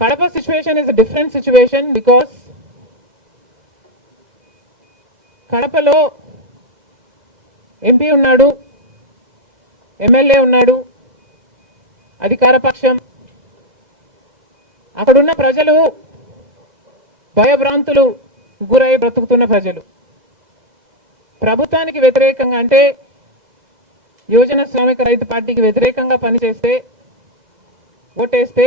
Kadapa situation is different situation because కడపలో MP ఉన్నాడు MLA ఉన్నాడు అధికార పక్షం. అక్కడున్న ప్రజలు భయభ్రాంతులు గురై బ్రతుకుతున్న ప్రజలు. ప్రభుత్వానికి వ్యతిరేకంగా అంటే యువజన శ్రామిక రైతు పార్టీకి వ్యతిరేకంగా పనిచేస్తే ఓటేస్తే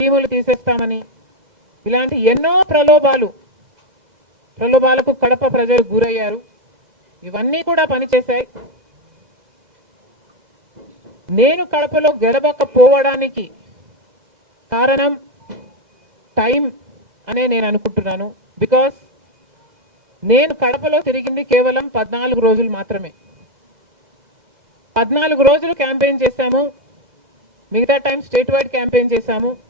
స్కీములు తీసేస్తామని. ఇలాంటి ఎన్నో ప్రలోభాలు ప్రలోభాలకు కడప ప్రజలు గురయ్యారు. ఇవన్నీ కూడా పనిచేశాయి. నేను కడపలో గెలవకపోవడానికి కారణం టైం అనే నేను అనుకుంటున్నాను. బికాస్ నేను కడపలో తిరిగింది కేవలం పద్నాలుగు రోజులు మాత్రమే. పద్నాలుగు రోజులు క్యాంపెయిన్ చేశాము. మిగతా టైం స్టేట్ వైడ్ క్యాంపెయిన్ చేశాము.